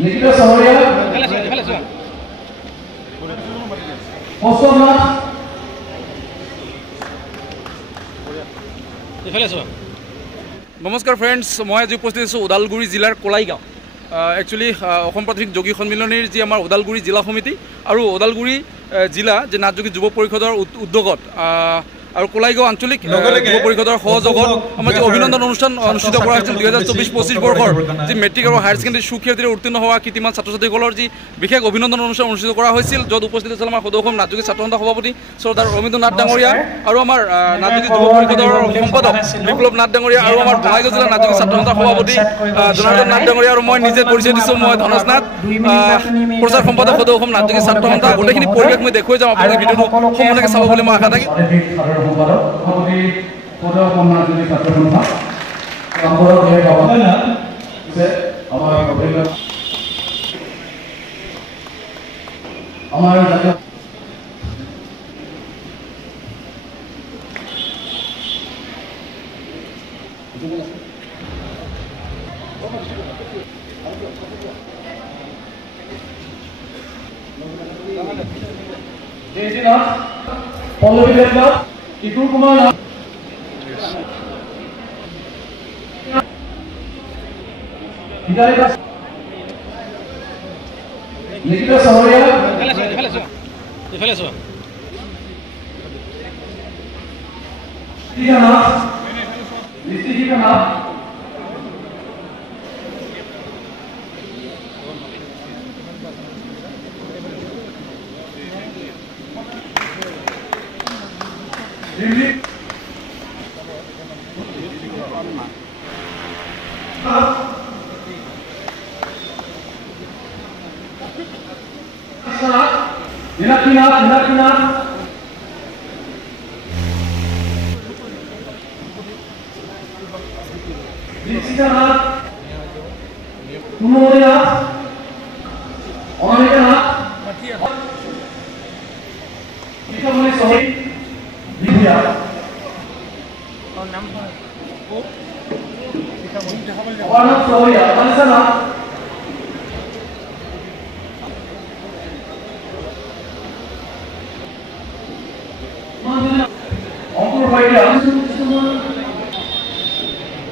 লিখিত চহৰীয়া নমস্কাৰ ফ্ৰেণ্ডছ, মই আজি উপস্থিত আছোঁ ওদালগুৰি জিলাৰ কলাইগাঁও। একচুৱেলি অসম প্ৰাথমিক যোগী সন্মিলনীৰ যি আমাৰ ওদালগুৰি জিলা সমিতি আৰু ওদালগুৰি জিলা যে নাটযোগী যুৱ পৰিষদৰ উদ্যোগত আৰু কলাইগাঁও আঞ্চলিক যুৱ পৰিষদৰ সহযোগত আমাৰ যি অভিনন্দন অনুষ্ঠান অনুষ্ঠিত কৰা হৈছিল 2024-25 বৰ্ষৰ যি মেট্ৰিক আৰু হায়াৰ ছেকেণ্ডেৰী সুখ্যাতিৰে উত্তীৰ্ণ হোৱা কৃতিমান ছাত্ৰ ছাত্ৰীসকলৰ যি বিশেষ অভিনন্দন অনুষ্ঠান অনুষ্ঠিত কৰা হৈছিল, য'ত উপস্থিত আছিল আমাৰ সদৌ অসম নাটযোগী ছাত্ৰ সন্থা সভাপতি শ্ৰদ্ধাৰ ৰবীন্দ্ৰ নাথ ডাঙৰীয়া আৰু আমাৰ নাটযোগী যুৱ পৰিষদৰ সম্পাদক বিপ্লৱ নাথ ডাঙৰীয়া আৰু আমাৰ বঙাইগাঁও জিলাৰ নাটযোগী ছাত্ৰ সন্থা সভাপতি জনাৰ্দন নাথ ডাঙৰীয়া আৰু মই নিজে পৰিচয় দিছোঁ। মই ধনজ নাথ, প্ৰচাৰ সম্পাদক সদৌ অসম নাটযোগী ছাত্ৰ সন্থা। গোটেইখিনি পৰিৱেশ মই দেখুৱাই যাম, আপোনালোকে ভিডিঅ'টো সম্পূৰ্ণকৈ চাব বুলি মই আশা থাকিল। পল্লৱী দেৱনাথ, কিশোৰ কুমাৰ নাথ, লিখিত চহৰীয়া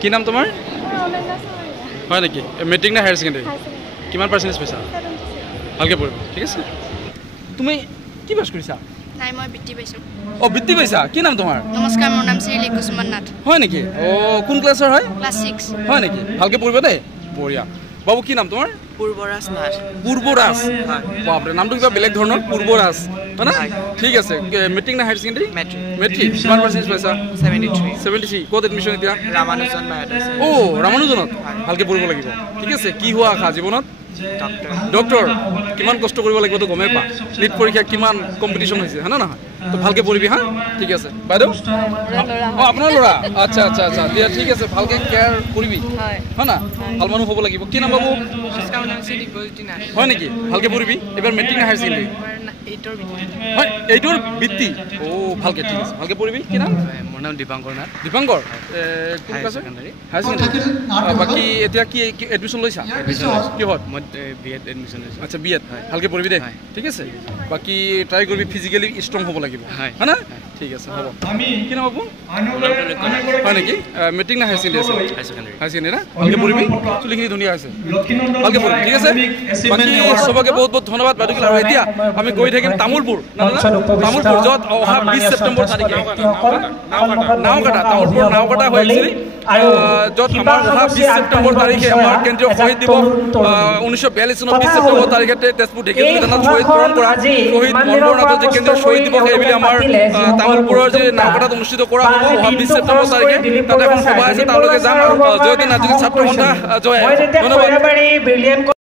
কি নাম তোমাৰ? হয় নেকি? মেট্ৰিক নে হায়াৰ ছেকেণ্ডেৰী? কিমান পাৰ্চেণ্টেজ পাইছা? ভালকৈ পঢ়িব, ঠিক আছে। তুমি কি পাছ কৰিছা? নাই, মই বৃত্তি পাইছোঁ। অঁ, বৃত্তি পাইছা। কি নাম তোমাৰ? নমস্কাৰ, মোৰ নাম শ্ৰী লিকুসুমন নাথ। হয় নেকি? অঁ, কোন ক্লাছৰ হয়? ক্লাছ 6। হয় নেকি? ভালকৈ পঢ়িব দেই, বঢ়িয়া। বাবু, কি নাম তোমাৰ? পূৰ্বৰাজ নাথ। পূৰ্বৰাজ? বাপৰে, নামটো কিবা বেলেগ ধৰণৰ, পূৰ্বৰাজ হয় না? ঠিক আছে। মেট্ৰিক নে হায়াৰ ছেকেণ্ডেৰী? মেট্ৰিক। কিমান পাৰ্চেণ্টেজ পাইছা? 73। ক'ত এডমিশ্যন এতিয়া? ৰামানুজন বায়'দাস। অঁ, ৰামানুজনত? ভালকৈ পঢ়িব লাগিব, ঠিক আছে। কি হোৱা আশা জীৱনত? ডক্টৰ। কিমান কষ্ট কৰিব লাগিব তো গমেই পা। নিট পৰীক্ষা কিমান কম্পিটিশ্যন হৈছে, হয় না নহয়? তো ভালকৈ পঢ়িবি হা, ঠিক আছে। বাইদেউ? অঁ, আপোনাৰ ল'ৰা? আচ্ছা আচ্ছা আচ্ছা, দিয়া ঠিক আছে। ভালকৈ কেয়াৰ কৰিবি, হয় না? ভাল মানুহ হ'ব লাগিব। কি নাম বাবু? হয় নেকি? ভালকৈ পঢ়িবি। এইবাৰ মেট্ৰিক নে হায়াৰ ছেকেণ্ডেৰী? হয়, 8ৰ বৃত্তি। অঁ, ভালকৈ, ঠিক আছে। ভালকৈ পঢ়িবি। কি নাম? মোৰ নাম দীপাংকৰ নাথ। দীপাংকৰ, কোন ক্লাছৰ? Higher secondary. বাকী এতিয়া কি এডমিশ্যন লৈছা? কিহত? মই BEd এডমিশ্যন লৈছোঁ। আচ্ছা, BEd। ভালকৈ পঢ়িবি দেই, ঠিক আছে। বাকী ট্ৰাই কৰিবি, ফিজিকেলি ষ্ট্ৰং হ'ব লাগিব, হয় না? ঠিক আছে, হ'ব। কি নাম বাবু? হয় নেকি? মেট্ৰিক নে হায়াৰ ছেকেণ্ডেৰী আছে? হায়াৰ ছেকেণ্ডেৰী না? ভালকৈ পঢ়িবি, চুলিখিনি ধুনীয়া হৈছে, ভালকৈ পঢ়িবি, ঠিক আছে। বাকী চবকে বহুত বহুত ধন্যবাদ বাইদেউ। আৰু এতিয়া আমি গৈ থাকিম তামোলপুৰ, তামোলপুৰ য'ত অহা 20 ছেপ্টেম্বৰ তাৰিখে নাওকাটা, তামোলপুৰ নাওকাটা হৈ একচুৱেলি, য'ত আমাৰ অহা 20 ছেপ্টেম্বৰ তাৰিখে আমাৰ কেন্দ্ৰীয় শ্বহীদ দিৱস 1942 চনৰ 20 ছেপ্টেম্বৰ তাৰিখে তেজপুৰ ঢেকীয়াজুলি থানাত শ্বহীদ পূৰণ কৰা শ্বহীদ মনবৰ নাথৰ যি কেন্দ্ৰীয় শ্বহীদ দিৱস এইবুলি আমাৰ তামোলপুৰৰ যি নাওকাটাত অনুষ্ঠিত কৰা হ'ব অহা 20 ছেপ্টেম্বৰ তাৰিখে। তাতে এখন সভা আছে, তালৈকে যাম আৰু জয়তী নাটযোগী ছাত্ৰ সন্থা জয়। ধন্যবাদ।